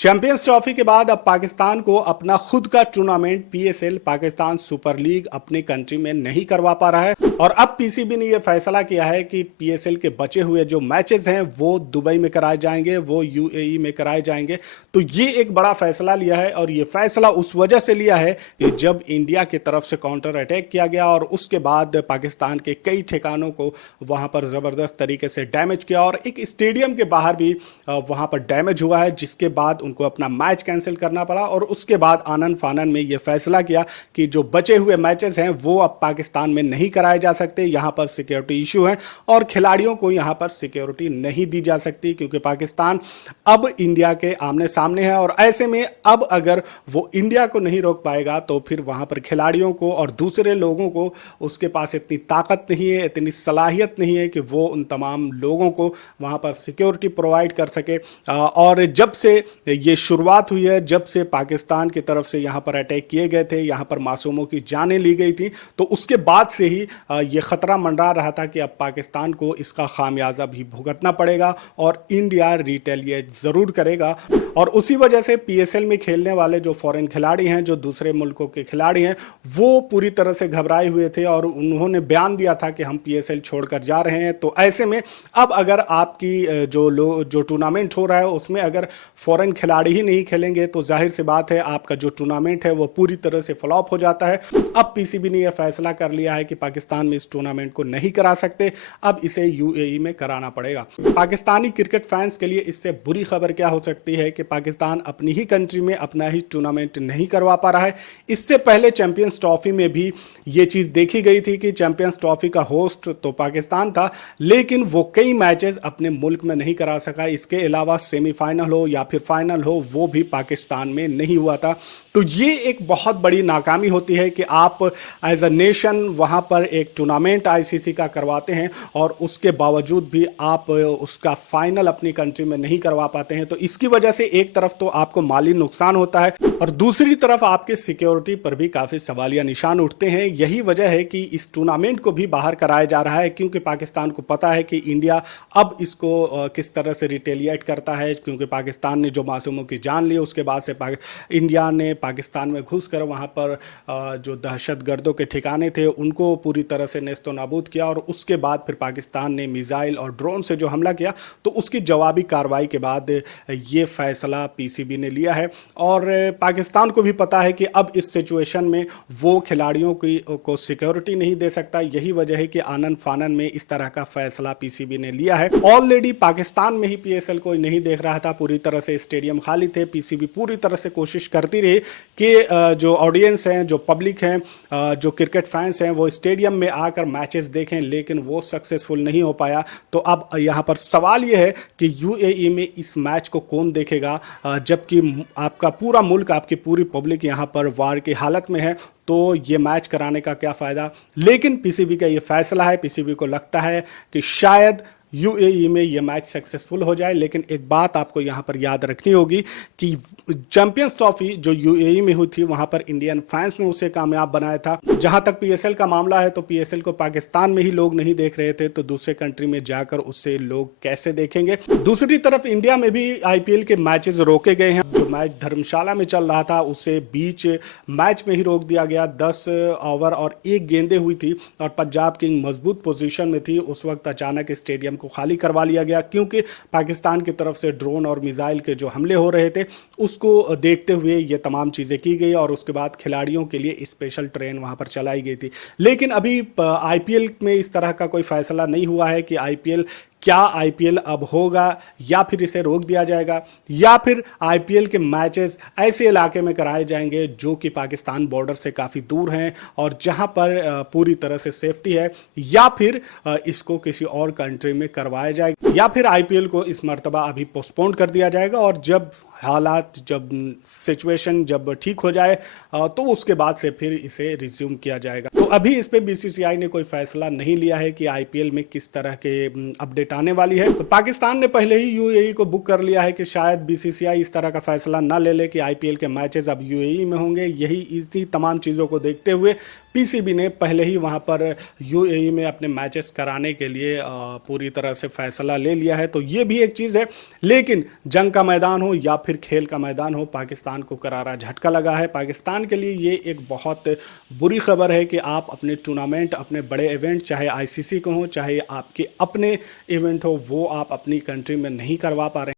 Champions trophy के बाद अब पाकिस्तान को अपना खुद का tournament PSL Pakistan super league अपने कंट्री में नहीं करवा पा रहा है और अब पीसीबी ने यह फैसला किया है कि पीएसएल के बचे हुए जो मैचेस हैं वो दुबई में कराए जाएंगे, वो यूएई में कराए जाएंगे। तो ये एक बड़ा फैसला लिया है और ये फैसला उस वजह से लिया है कि जब इंडिया की तरफ से काउंटर अटैक किया गया और उसके बाद पाकिस्तान के कई ठिकानों को वहां पर जबरदस्त तरीके से डैमेज किया और एक स्टेडियम के बाहर भी वहां पर डैमेज हुआ है, जिसके बाद उनको अपना मैच कैंसिल करना पड़ा। और उसके बाद आनन फानन में यह फैसला किया कि जो बचे हुए मैचेस हैं वो अब पाकिस्तान में नहीं कराए जा सकते, यहां पर सिक्योरिटी इशू है और खिलाड़ियों को यहां पर सिक्योरिटी नहीं दी जा सकती क्योंकि पाकिस्तान अब इंडिया के आमने सामने है। और ऐसे में अब अगर वो इंडिया को नहीं रोक पाएगा तो फिर वहां पर खिलाड़ियों को और दूसरे लोगों को उसके पास इतनी ताकत नहीं है, इतनी सलाहियत नहीं है कि वो उन तमाम लोगों को वहां पर सिक्योरिटी प्रोवाइड कर सके। और जब से ये शुरुआत हुई है, जब से पाकिस्तान की तरफ से यहां पर अटैक किए गए थे, यहां पर मासूमों की जानें ली गई थी, तो उसके बाद से ही ये खतरा मंडरा रहा था कि अब पाकिस्तान को इसका खामियाजा भी भुगतना पड़ेगा और इंडिया रिटेलिएट जरूर करेगा। और उसी वजह से पीएसएल में खेलने वाले जो फॉरेन खिलाड़ी हैं, जो दूसरे मुल्कों के खिलाड़ी हैं, वो पूरी तरह से घबराए हुए थे और उन्होंने बयान दिया था कि हम पीएसएल छोड़कर जा रहे हैं। तो ऐसे में अब अगर आपकी जो टूर्नामेंट हो रहा है उसमें अगर फॉरेन खिलाड़ी ही नहीं खेलेंगे तो जाहिर सी बात है आपका जो टूर्नामेंट है वो पूरी तरह से फ्लॉप हो जाता है। अब पीसीबी ने यह फैसला कर लिया है कि पाकिस्तान में इस टूर्नामेंट को नहीं करा सकते, अब इसे यूएई में कराना पड़ेगा। पाकिस्तानी क्रिकेट फैंस के लिए इससे बुरी खबर क्या हो सकती है कि पाकिस्तान अपनी ही कंट्री में अपना ही टूर्नामेंट नहीं करवा पा रहा है। इससे पहले चैंपियंस ट्रॉफी में भी ये चीज देखी गई थी कि चैंपियंस ट्रॉफी का होस्ट तो पाकिस्तान था, लेकिन वो कई मैचेस अपने मुल्क में नहीं करा सका। इसके अलावा सेमीफाइनल हो या फिर फाइनल हो वो भी पाकिस्तान में नहीं हुआ था। तो ये एक बहुत बड़ी नाकामी होती है कि आप एज अ नेशन वहां पर एक टूर्नामेंट आईसीसी का करवाते हैं और उसके बावजूद भी आप उसका फाइनल अपनी कंट्री में नहीं करवा पाते हैं। तो इसकी वजह से एक तरफ तो आपको माली नुकसान होता है और दूसरी तरफ आपके सिक्योरिटी पर भी काफी सवालिया निशान उठते हैं। यही वजह है कि इस टूर्नामेंट को भी बाहर कराया जा रहा है क्योंकि पाकिस्तान को पता है कि इंडिया अब इसको किस तरह से रिटेलिएट करता है, क्योंकि पाकिस्तान ने जो मासूमों की जान ली उसके बाद से इंडिया ने पाकिस्तान में घुसकर वहां पर जो दहशतगर्दों के ठिकाने थे उनको पूरी तरह से नेस्तो नाबूद किया और उसके बाद फिर पाकिस्तान ने मिसाइल और ड्रोन से जो हमला किया, तो उसकी जवाबी कार्रवाई के बाद ये फैसला पीसीबी ने लिया है। और पाकिस्तान को भी पता है कि अब इस सिचुएशन में वो खिलाड़ियों को सिक्योरिटी नहीं दे सकता। यही वजह है कि आनन फानन में इस तरह का फैसला पीसीबी ने लिया है। ऑलरेडी पाकिस्तान में ही पीएसएल कोई नहीं देख रहा था, पूरी तरह से स्टेडियम खाली थे। पीसीबी पूरी तरह से कोशिश करती रही कि जो ऑडियंस हैं, जो पब्लिक हैं, जो क्रिकेट फैंस हैं, वो स्टेडियम में आकर मैचेस देखें, लेकिन वो सक्सेसफुल नहीं हो पाया। तो अब यहाँ पर सवाल ये है कि यूएई में इस मैच को कौन देखेगा, जबकि आपका पूरा मुल्क, आपकी पूरी पब्लिक यहाँ पर वार की हालत में है। तो ये मैच कराने का क्या फ़ायदा। लेकिन पीसीबी का ये फैसला है, पीसीबी को लगता है कि शायद यूएई में ये मैच सक्सेसफुल हो जाए। लेकिन एक बात आपको यहाँ पर याद रखनी होगी कि चैंपियंस ट्रॉफी जो यूएई में हुई थी वहाँ पर इंडियन फैंस ने उसे कामयाब बनाया था। जहाँ तक पीएसएल का मामला है तो पीएसएल को पाकिस्तान में ही लोग नहीं देख रहे थे, तो दूसरे कंट्री में जाकर उससे लोग कैसे देखेंगे। दूसरी तरफ इंडिया में भी आईपीएल के मैचेस रोके गए हैं। जो मैच धर्मशाला में चल रहा था उसे बीच मैच में ही रोक दिया गया। 10 ओवर और 1 गेंदें हुई थी और पंजाब किंग मजबूत पोजीशन में थी। उस वक्त अचानक स्टेडियम को खाली करवा लिया गया क्योंकि पाकिस्तान की तरफ से ड्रोन और मिसाइल के जो हमले हो रहे थे उसको देखते हुए ये तमाम चीज़ें की गई और उसके बाद खिलाड़ियों के लिए स्पेशल ट्रेन वहां पर चलाई गई थी। लेकिन अभी आईपीएल में इस तरह का कोई फैसला नहीं हुआ है कि आईपीएल अब होगा या फिर इसे रोक दिया जाएगा, या फिर आईपीएल के मैचेस ऐसे इलाके में कराए जाएंगे जो कि पाकिस्तान बॉर्डर से काफ़ी दूर हैं और जहां पर पूरी तरह से सेफ्टी है, या फिर इसको किसी और कंट्री में करवाया जाएगा, या फिर आईपीएल को इस मर्तबा अभी पोस्टपोन कर दिया जाएगा और जब हालात, जब सिचुएशन जब ठीक हो जाए तो उसके बाद से फिर इसे रिज्यूम किया जाएगा। तो अभी इस पे बीसीसीआई ने कोई फैसला नहीं लिया है कि आईपीएल में किस तरह के अपडेट आने वाली है। तो पाकिस्तान ने पहले ही यूएई को बुक कर लिया है कि शायद बीसीसीआई इस तरह का फैसला ना ले कि आईपीएल के मैचेस अब यूएई में होंगे। यही इतनी तमाम चीज़ों को देखते हुए पीसीबी ने पहले ही वहां पर यूएई में अपने मैचेस कराने के लिए पूरी तरह से फैसला ले लिया है। तो ये भी एक चीज़ है, लेकिन जंग का मैदान हो या फिर खेल का मैदान हो, पाकिस्तान को करारा झटका लगा है। पाकिस्तान के लिए ये एक बहुत बुरी खबर है कि आप अपने टूर्नामेंट, अपने बड़े इवेंट, चाहे आईसीसी को हो, चाहे आपके अपने इवेंट हो, वो आप अपनी कंट्री में नहीं करवा पा रहे हैं।